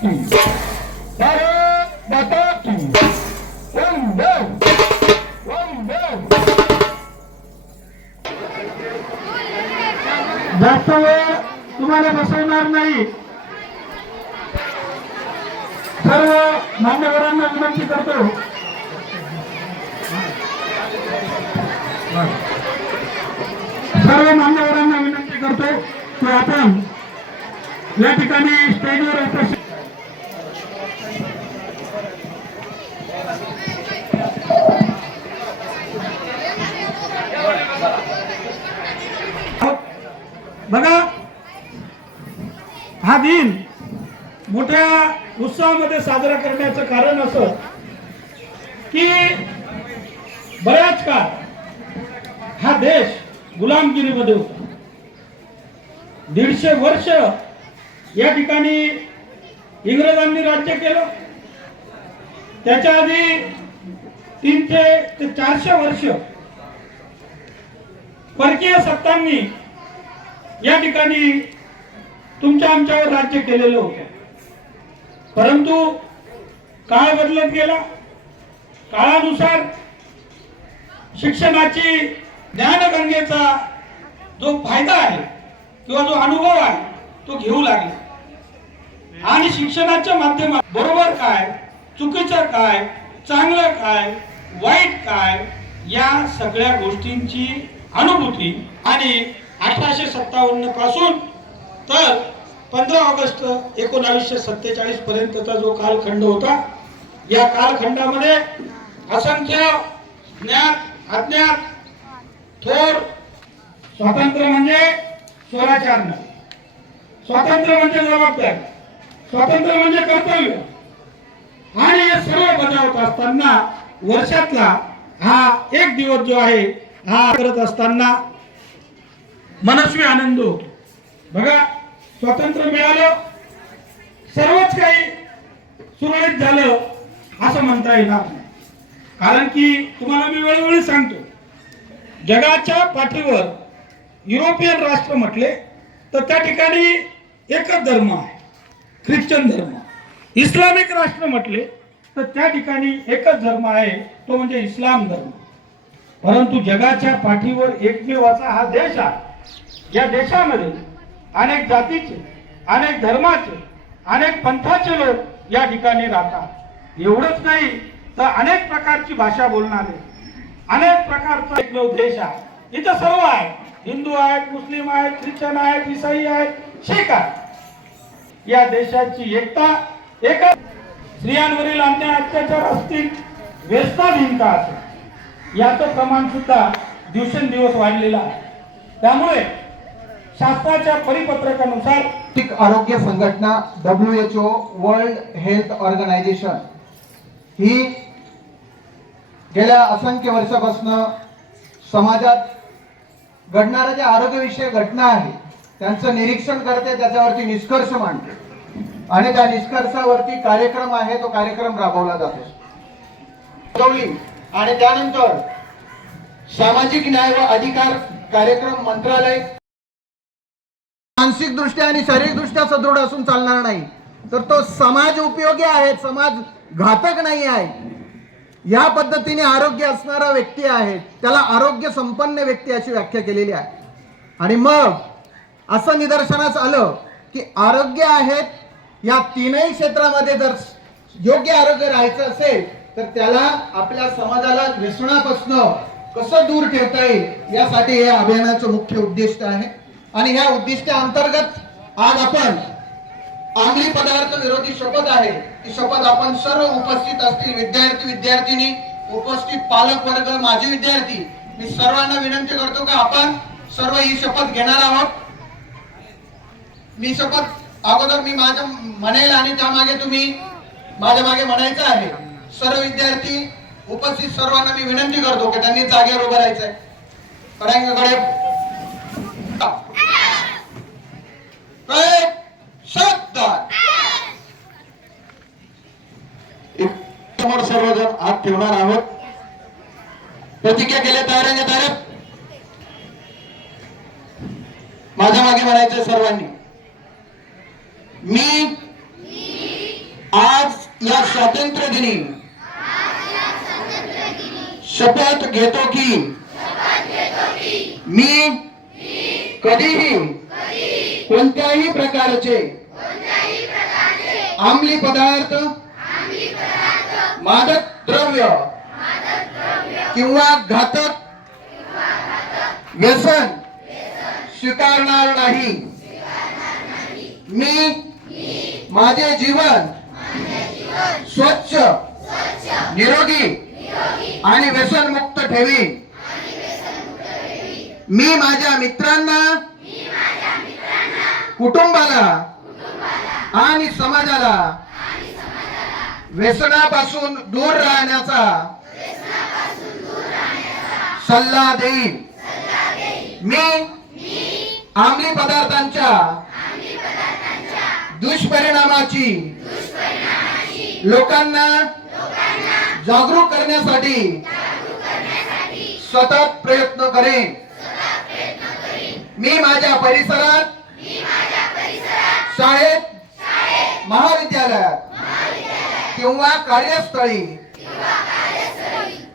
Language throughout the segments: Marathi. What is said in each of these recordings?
की भारत माता की वंदे वंदे। जास्त वेळ तुम्हाला बसवणार नाही। सर्व मान्यवरांना विनंती करतो की आपण या ठिकाणी स्टेजवर उपस्थित बघा। हा दिन मोठ्या उत्सवामध्ये साजरा करण्याचं कारण असं की बऱ्याच काळ हा देश गुलामगिरीमध्ये होता। 150 वर्ष या ठिकाणी इंग्रजांनी राज्य केलं। त्याच्या आधी 300 ते 400 वर्ष परकीय सत्तांनी या ठिकाणी तुमच्या आमच्यावर राज्य केलेलं होतं। परंतु काळ बदलत गेला। काळानुसार शिक्षणाची ज्ञानगंगेचा जो फायदा आहे किंवा जो अनुभव आहे तो घेऊ लागला आणि शिक्षणाच्या माध्यमात बरोबर काय, चुकीचं काय, चांगलं काय, वाईट काय या सगळ्या गोष्टींची अनुभूती आणि 1857 पासून तर 15 ऑगस्ट 1947 पर्यंतचा जो कालखंड होता, या कालखंडामध्ये असंख्य ज्ञात अज्ञात थोर स्वातंत्र्य म्हणजे स्वराज्यानं, स्वातंत्र्य म्हणजे जबाबदारी, स्वातंत्र्य म्हणजे कर्तव्य आणि हे सर्व बजावत असताना वर्षातला हा एक दिवस जो आहे हा करत असताना मनस्वी आनंद होतो। बघा, स्वातंत्र्य मिळालं, सर्वच काही सुरळीत झालं असं म्हणता येणार नाही। कारण की तुम्हाला मी वेळोवेळी सांगतो, जगाच्या पाठीवर युरोपियन राष्ट्र म्हटले तर त्या ठिकाणी एकच धर्म आहे, ख्रिश्चन धर्म। इस्लामिक राष्ट्र म्हटले तर त्या ठिकाणी एकच धर्म आहे, तो म्हणजे इस्लाम धर्म। परंतु जगाच्या पाठीवर एकमेव असा हा देश आहे। या देशामध्ये अनेक जातीचे, अनेक धर्माचे, अनेक पंथाचे लोक या ठिकाणी राहतात। एवढंच नाही तर अनेक प्रकारची भाषा बोलणारे, अनेक प्रकारचा एक देश आहे। इथं सर्व आहे, हिंदू आहेत, मुस्लिम आहेत, ख्रिश्चन आहेत, ईसाई आहेत, शीख आहेत। या देशाची एकता एकच। स्त्रियांवरील अन्याय अत्याचार असतील, व्यसनाधीनता असेल, याचं प्रमाण सुद्धा दिवसेंदिवस वाढलेलं आहे। त्यामुळे शासनाच्या परिपत्रकानुसार जागतिक आरोग्य संघटना WHO वर्ल्ड हेल्थ ऑर्गनायझेशन ही गेल्या असंख्य वर्षापासून समाजात घडणाऱ्या ज्या आरोग्यविषयक घटना आहे त्यांचं निरीक्षण करते, त्याच्यावरती निष्कर्ष मांडते आणि त्या निष्कर्षावरती कार्यक्रम आहे तो कार्यक्रम राबवला जातो। आणि त्यानंतर सामाजिक न्याय व अधिकार कार्यक्रम मंत्रालय मानसिक दृष्ट्या आणि शारीरिक दृष्ट्या सदृढ असून चालणार नाही, तर तो समाज उपयोगी आहे, समाज घातक नाही आहे। या पद्धतीने आरोग्य असणारा व्यक्ती आहे त्याला आरोग्य संपन्न व्यक्ती अशी व्याख्या केलेली आहे। आणि मग असं निदर्शनास आलं की आरोग्य आहेत या तीनही क्षेत्रामध्ये जर योग्य आरोग्य राहायचं असेल तर त्याला आपल्या समाजाला व्यसनापासून कसं दूर ठेवता येईल यासाठी हे अभियानाचं मुख्य उद्दिष्ट आहे। आणि ह्या उद्दिष्टाअंतर्गत आज आपण अंमली पदार्थ विरोधी शपथ आहे, ती शपथ आपण सर्व उपस्थित असतील विद्यार्थी विद्यार्थिनी, उपस्थित पालक वर्ग, माजी विद्यार्थी, मी सर्वांना विनंती करतो की आपण सर्व ही शपथ घेणार आहोत। मी शपथ अगोदर मी माझं म्हणेल आणि त्यामागे तुम्ही माझ्या मागे म्हणायचं आहे। सर्व विद्यार्थी उपस्थित सर्वांना मी विनंती करतो की त्यांनी जागेवर उभं राहायचंय। कड्यांकडे समोर सर्वजण हात ठेवणार आहोत। प्रतिज्ञा केल्या तयार? माझ्या मागे म्हणायचं सर्वांनी, मी स्वातंत्र्य दिनी शपथ घेतो की मी कधीही कोणत्याही प्रकारचे अंमली पदार्थ, मादक द्रव्य किंवा घातक व्यसन स्वीकारणार नाही. मी माझे जीवन स्वच्छ, निरोगी आणि व्यसनमुक्त ठेवीन. मी माझ्या मित्रांना, कुटुंबाला आणि समाजाला व्यसनापासून दूर राहण्याचा सल्ला देईन. मी अंमली पदार्थांच्या दुष्परिणामाची लोकांना जागरूक करण्यासाठी सतत प्रयत्न करेन. मी माझ्या परिसरात, शाळेत, महाविद्यालयात किंवा कार्यस्थळी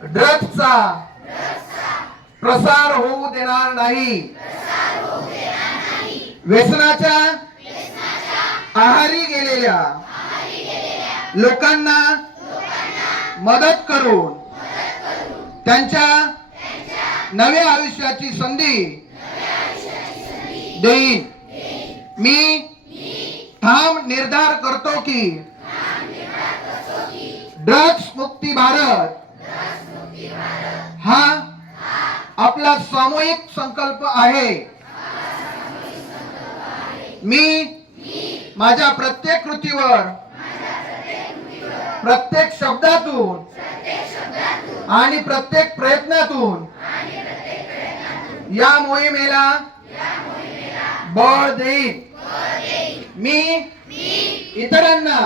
ड्रग्जचा प्रसार होऊ देणार नाही. व्यसनाच्या आहारी गेलेल्या लोकांना मदत करून त्यांच्या नव्या आयुष्याची संधी देईन. मी ठाम निर्धार करतो की ड्रग्स मुक्ती भारत हा आपला सामूहिक संकल्प आहे. मी माझ्या प्रत्येक कृतीवर, प्रत्येक शब्दातून आणि प्रत्येक प्रयत्नातून या मोहिमेला बळ देईन. मी इतरांना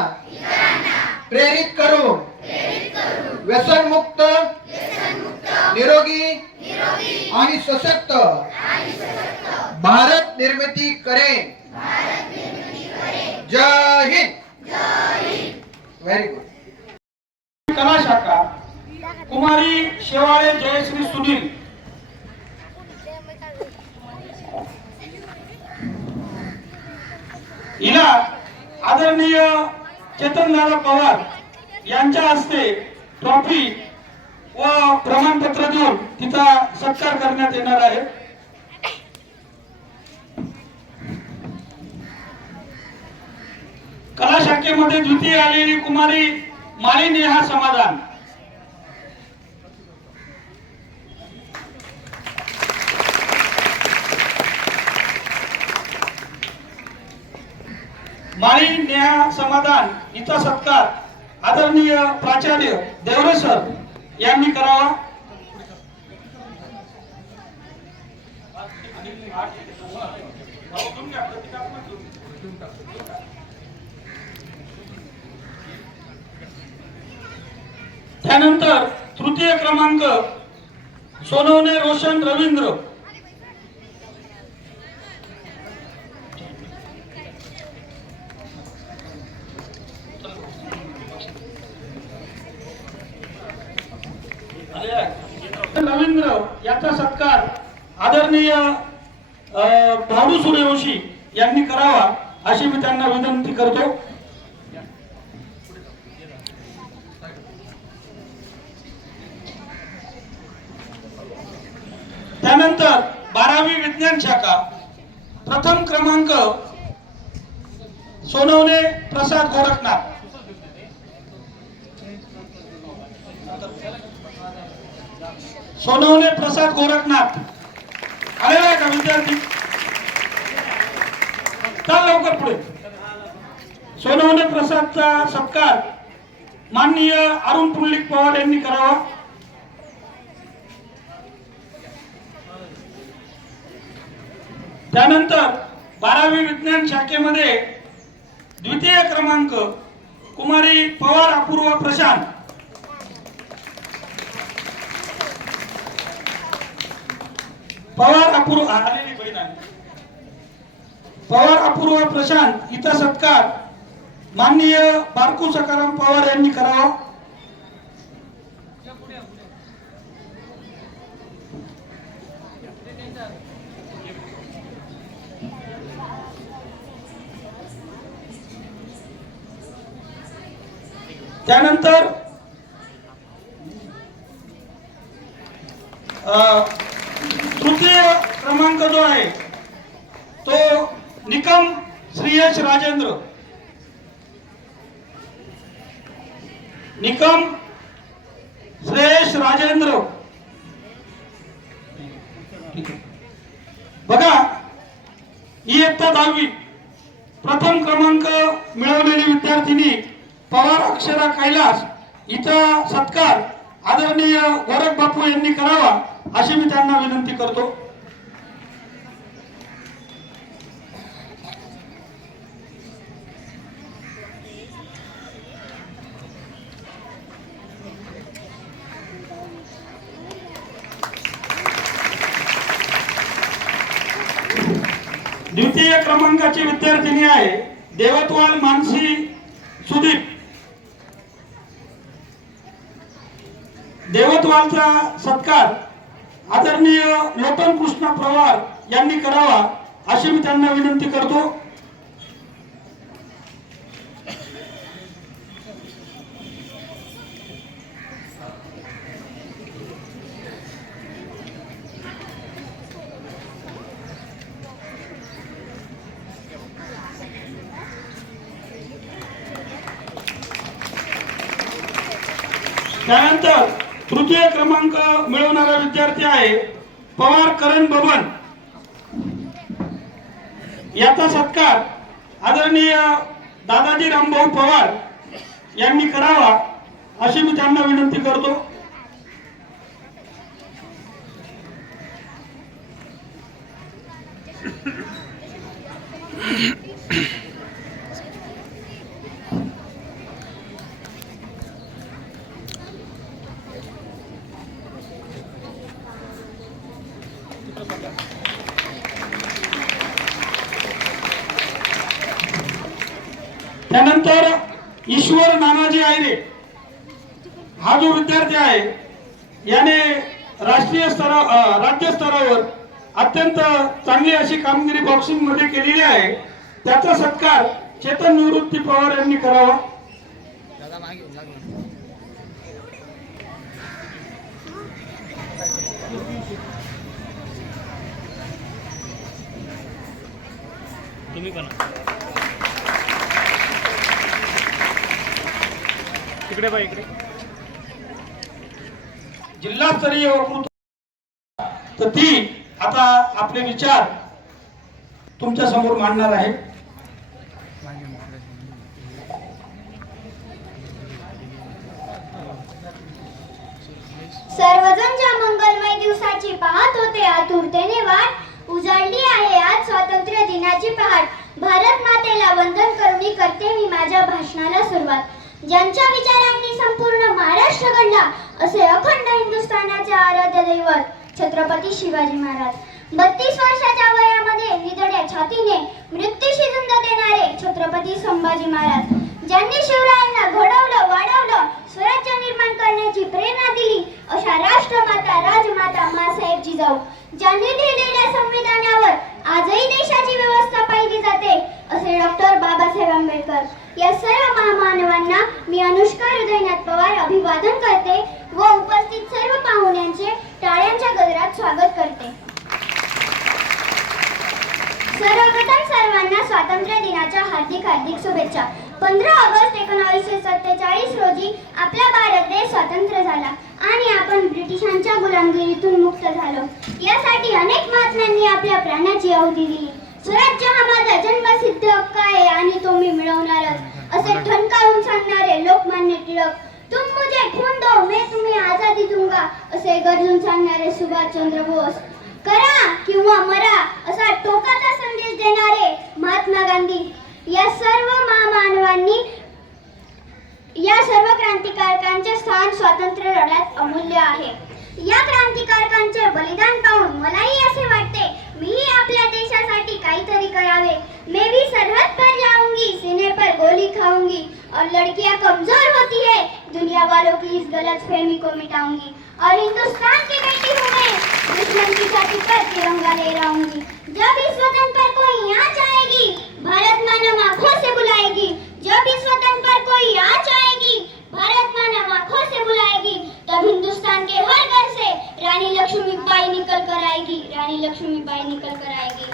प्रेरित करून व्यसनमुक्त, निरोगी आणि सशक्त भारत निर्मिती करेन. जय हिंद. Very good. कला शाखा कुमारी शेवाळे जयश्री सुनील. हिला आदरणीय चेतनदादा पवार यांच्या हस्ते ट्रॉफी व प्रमाणपत्र देऊन तिचा सत्कार करण्यात येणार आहे. कला शाखेमध्ये द्वितीय आलेली कुमारी मालिनेहा समाधान. मालिनेहा समाधान हिचा सत्कार आदरणीय प्राचार्य देवरे सर यांनी करावा. त्यानंतर तृतीय क्रमांक सोनवणे रोशन रवींद्र. रवींद्र याचा सत्कार आदरणीय भाडू सूर्यवंशी यांनी करावा अशी मी त्यांना विनंती करतो. त्यानंतर 12वी विज्ञान शाखा प्रथम क्रमांक सोनवणे प्रसाद गोरखनाथ. सोनवणे प्रसाद गोरखनाथ आलेला आहे का विद्यार्थी? चल लवकर पुढे. सोनवणे प्रसादचा सत्कार माननीय अरुण पुंडलिक पवार यांनी करावा. त्यानंतर 12वी विज्ञान शाखेमध्ये द्वितीय क्रमांक कुमारी पवार अपूर्व प्रशांत. पवार अपूर्व आलेली बहीण आहे. पवार अपूर्व प्रशांत हिचा सत्कार माननीय बारकू सखाराम पवार यांनी करावा. त्यानंतर तृतीय क्रमांक जो आहे तो निकम श्रेयश राजेंद्र. निकम श्रेयश राजेंद्र. बघा, इयत्ता 10वी प्रथम क्रमांक मिळवलेली विद्यार्थिनी पवार अक्षरा कैलास हिचा सत्कार आदरणीय गोरख बापू यांनी करावा अशी मी त्यांना विनंती करतो. द्वितीय क्रमांकाची विद्यार्थिनी आहे देवतवाल मानसी सुदीप. देवतवालचा सत्कार आदरणीय लोटन कृष्ण पवार यांनी करावा अशी मी त्यांना विनंती करतो. त्यानंतर तृतीय क्रमांक मिळवणारा विद्यार्थी आहे पवार करण बबन. याचा सत्कार आदरणीय दादाजी रामभाऊ पवार यांनी करावा अशी मी त्यांना विनंती करतो. त्यानंतर ईश्वर नानाजी आयरे हा जो विद्यार्थी आहे याने राज्य स्तरावर अत्यंत चांगली अशी कामगिरी बॉक्सिंग मध्ये केलेली आहे. त्याचा सत्कार चेतन निवृत्ती पवार यांनी करावा. तुम्ही पण इकडे बा इकडे. जिल्हास्तरीय वक्तृत्व तर ती आता आपले विचार तुमच्या समोर मांडणार आहे. सर्वजण ज्या मंगलमय दिवसाची पाहत होते आतुरतेने वाट, उजाडली आहे आज स्वातंत्र्य दिनाची पहाट. भारत मातेला वंदन करून करते मी माझ्या भाषणाला सुरुवात. ज्यांच्या विचारांनी संपूर्ण महाराष्ट्र घडला असे अखंड हिंदुस्थानाचे आराध्य दैवत छत्रपती शिवाजी महाराज. 32 वर्षाच्या वयामध्ये निधड्या छातीने मृत्यूशी झुंज देणारे छत्रपती संभाजी महाराज. ज्यांनी शिवरायांना घडवलं वाढवलं स्वराज्य निर्माण करण्याची प्रेरणा दिली अशा राष्ट्रमाता राजमाता माँसाहेब जिजाऊ. ज्यांनी लिहिलेल्या संविधानावर आजही देशाची व्यवस्था पाहिली जाते असे डॉक्टर बाबासाहेब आंबेडकर. या सर्व महामानवांना मी अनुष्का हृदयनाथ पवार अभिवादन करते व उपस्थित सर्व पाहुण्यांचे टाळ्यांच्या गजरात स्वागत करते. सर्वप्रथम सर्वांना स्वातंत्र्य दिनाच्या हार्दिक शुभेच्छा. 15 ऑगस्ट 1947 रोजी आपला भारत देश स्वतंत्र झाला आणि आपण ब्रिटिशांच्या गुलामगिरीतून मुक्त झालो. यासाठी अनेक महात्म्यांनी आपल्या प्राणाची आहुती दिली. स्वराज्य हा माझा जन्मसिद्ध हक्क आहे आणि तो मी मिळवणारच असे ठणकावून सांगणारे लोकमान्य टिळक. तुम मुझे खून दो मैं तुम्हें आजादी दूंगा असे गरजून सांगणारे सुभाषचंद्र बोस. करा किंवा मरा असा टोकाचा संदेश देणारे महात्मा गांधी. या सर्व महामानवांनी या सर्व क्रांतिकारकांचे स्थान स्वातंत्र्य लढ्यात अमूल्य आहे. या क्रांतिकारकांचे बलिदान पाहून मलाही असे वाटते मीही आपल्या देशासाठी काहीतरी करावे. मैं भी सरहद पर लाऊंगी, सीने पर गोली खाऊंगी, और लड़कियां कमजोर होती है, दुनिया वालों की इस गलत फहमी को मिटाऊंगी। और हिंदुस्तान की बेटी हूँ मैं, दुश्मन की छाती पर तिरंगा लहराऊंगी। जब इस वतन पर कोई आँच आएगी, भारत मानव आंखों से बुलाएगी। जब इस वतन पर कोई आँच आएगी, भारत मानव आंखों से बुलाएगी। तब हिंदुस्तान के हर घर से रानी लक्ष्मीबाई निकल कर आएगी, रानी लक्ष्मीबाई निकल कर आएगी।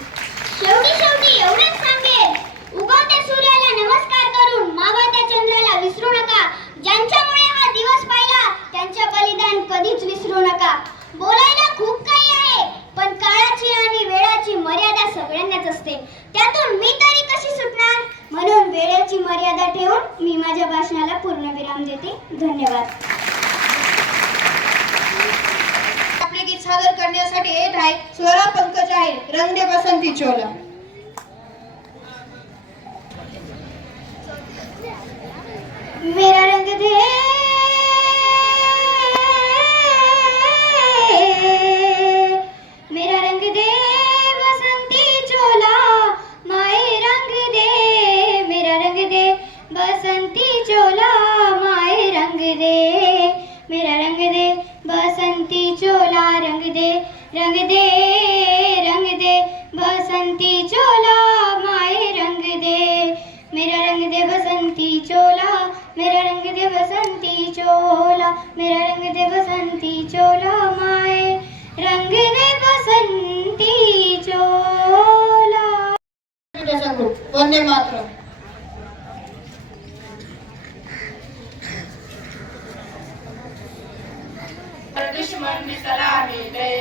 शेवटी एवढंच सांगेल, उगवत्या सूर्याला नमस्कार करून मावळत्या चंद्राला विसरू नका. ज्यांच्यामुळे हा दिवस पाहिला त्यांचे बलिदान कधीच विसरू नका. बोलायला खूप काही आहे, पण काळाची आणि वेळाची मर्यादा सगळ्यांनाच असते. त्यातून मी तरी कशी सुटणार? म्हणून वेळेची मर्यादा ठेवून मी माझ्या भाषणाला पूर्णविराम देते. धन्यवाद. आपले गीत सादर करण्यासाठी येत आहे स्वरा पंकज आहे, रंग दे बसंती चोला. मेरा रंग दे मेरा रंग दे बसंती चोला, माए रंग दे मेरा रंग दे बसंती चोला, माए रंग दे मेरा रंग दे बसंती चोला. रंग दे बसंती चोला, माए रंग दे मेरा रंग दे बसंती चोला, मेरा रंग दे बसंती चोला, मेरा रंग दे बसंती चोला, माए रंग दे बसंती चोला. वंदे मातरम. दुश्मन भी सलामी दे,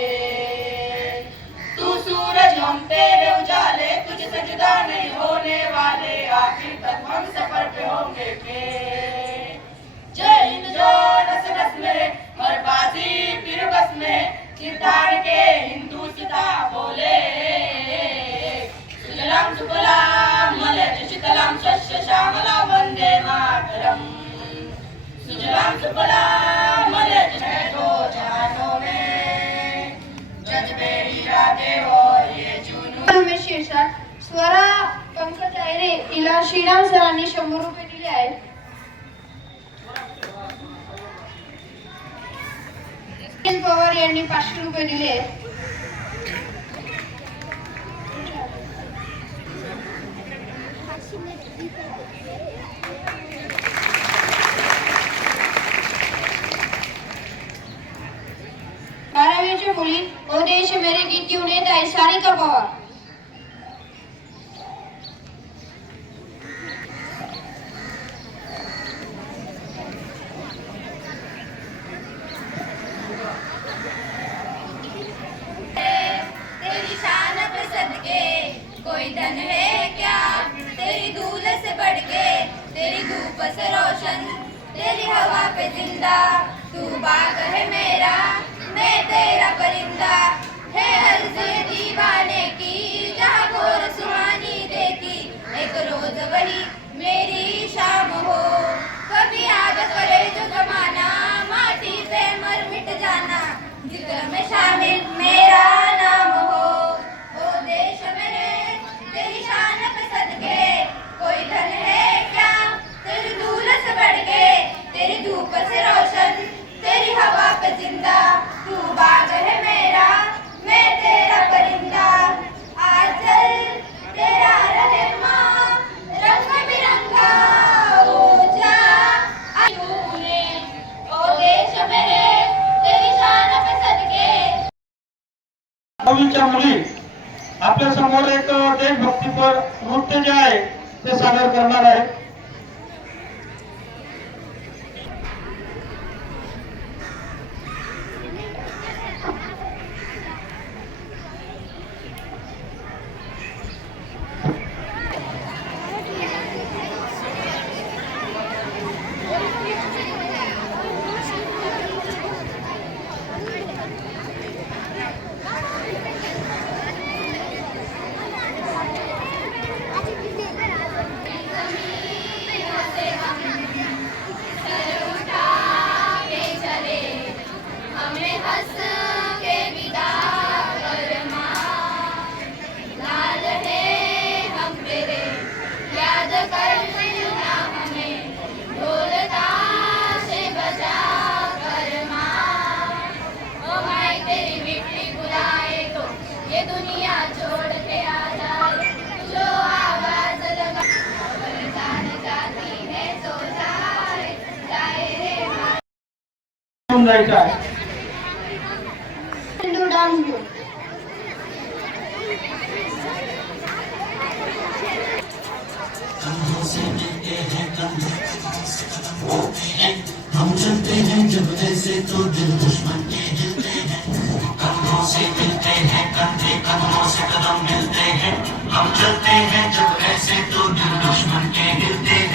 तू सूरज हम तेरे उजाले, तुझसे जुदा नहीं होने वाले, आखिर तक हम सफर पे होंगे के. जय हिंद जो नस नस में, हर बाजी फिर बस में, चिताड़ के हिंदू सिता बोले. सुजलाम सुफलाम मलयज शीतलाम शस्य श्यामला वंदे मातरम. सुजलाम सुफलाम मलयज दो जहानों में, जज्बे इरादे और ये जुनून. शीर्षक स्वरा पंकज आयरे हिला श्रीराम सरांनी 100 रुपये दिले आहेत. पवार यांनी 500 रुपये दिले आहेत. बारावीच्या मुली ओ देश मेरे गीत घेऊन येत आहे सारिका पवार. तेरी शान पे सदके कोई धन है क्या, तेरी धूल से बढ़ के, तेरी धूप से रोशन, तेरी हवा पे जिंदा, तू बाग है मेरा, मैं तेरा परिंदा. है अर्ज़ दीवाने की जहाँ घोर सुहानी देखी, एक रोज वही मेरी शाम हो. कभी याद करे जो जमाना, माटी से मर मिट जाना, जिक्र में शामिल मेरा नाम हो. ओ देश मेरे तेरी शान पे सदके कोई धन है क्या, तेरी धूल से बढ़ के, तेरी धूप से रोशन, तेरी हवा पे जिंदा, तू बाग है मेरा, मैं तेरा परिंदा. आज चल तेरा रहे माँ रंग बिरंगा ऊंचा आयूने. ओ देश मेरे तेरी शान पे सदके. नवीनच्या मुली आपल्या समोर एक देशभक्तीपर नृत्य जे आहे ते सादर करणार आहे. घेऊन जायचं आहे. हम चलते हैं जब ऐसे तो दिल दुश्मन के हिलते हैं, कंधों से मिलते हैं कंधे कंधों से कदम मिलते हैं, हम चलते हैं जब ऐसे तो दिल दुश्मन के हिलते हैं.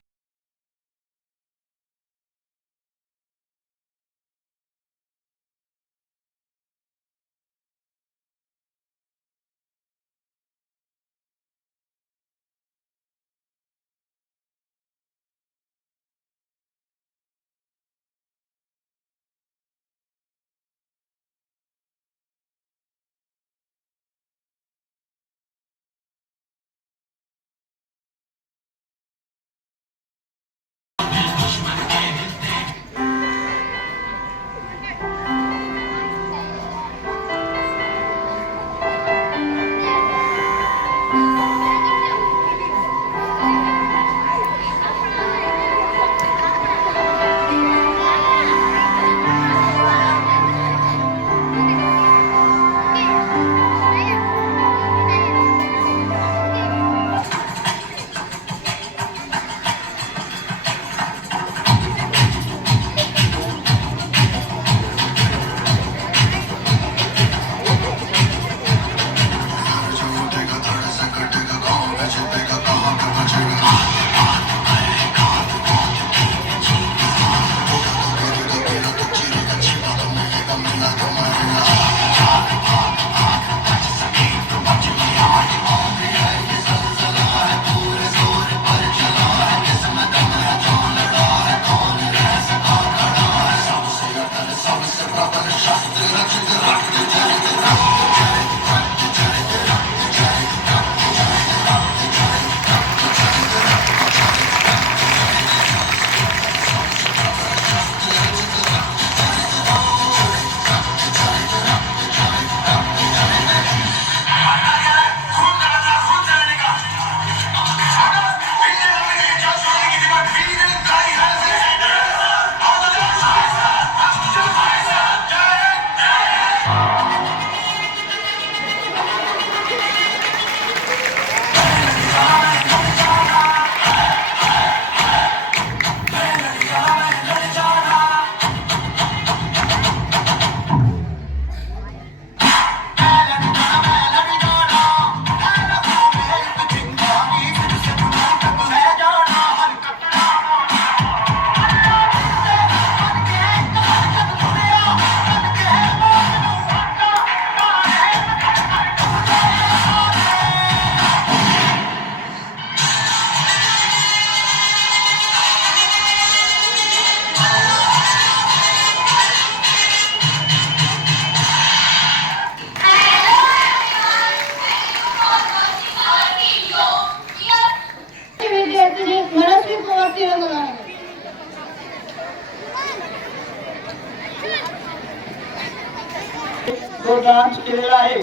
जो डान्स केलेला आहे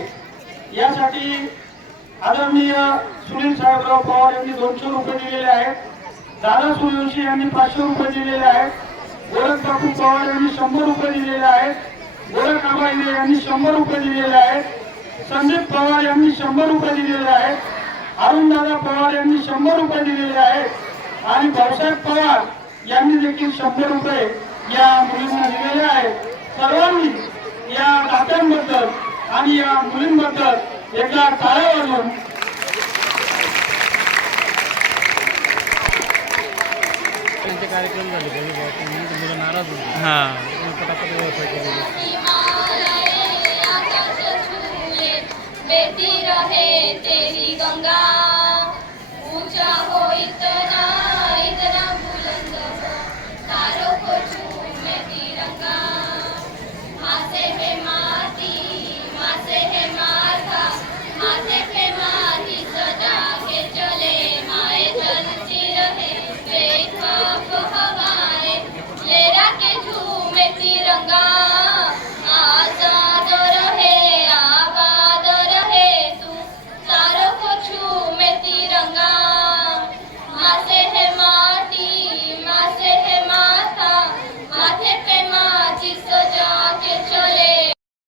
यासाठी आदरणीय सुनील साहेबराव पवार यांनी 200 रुपये दिलेले आहेत. दादा सूर्यवंशी यांनी 500 रुपये दिलेले आहेत. गोरख बापू पवार यांनी 100 रुपये दिलेले आहेत. गोरख आबाईने यांनी 100 रुपये दिलेले आहेत. संदीप पवार यांनी 100 रुपये दिलेले आहेत. अरुणदादा पवार यांनी 100 रुपये दिलेले आहेत आणि भाऊसाहेब पवार यांनी देखील 100 रुपये या मुलींना दिलेले आहेत. सर्वांनी या दात्यांबद्दल आणि या मुलींबद्दल एकदा टाळ्या वाजवून त्यांचे कार्यक्रम झाले काही मुलं नाराज होते. पटापट व्यवस्था केली. बेटी रहे तेरी गंगा ऊंचा हो इतना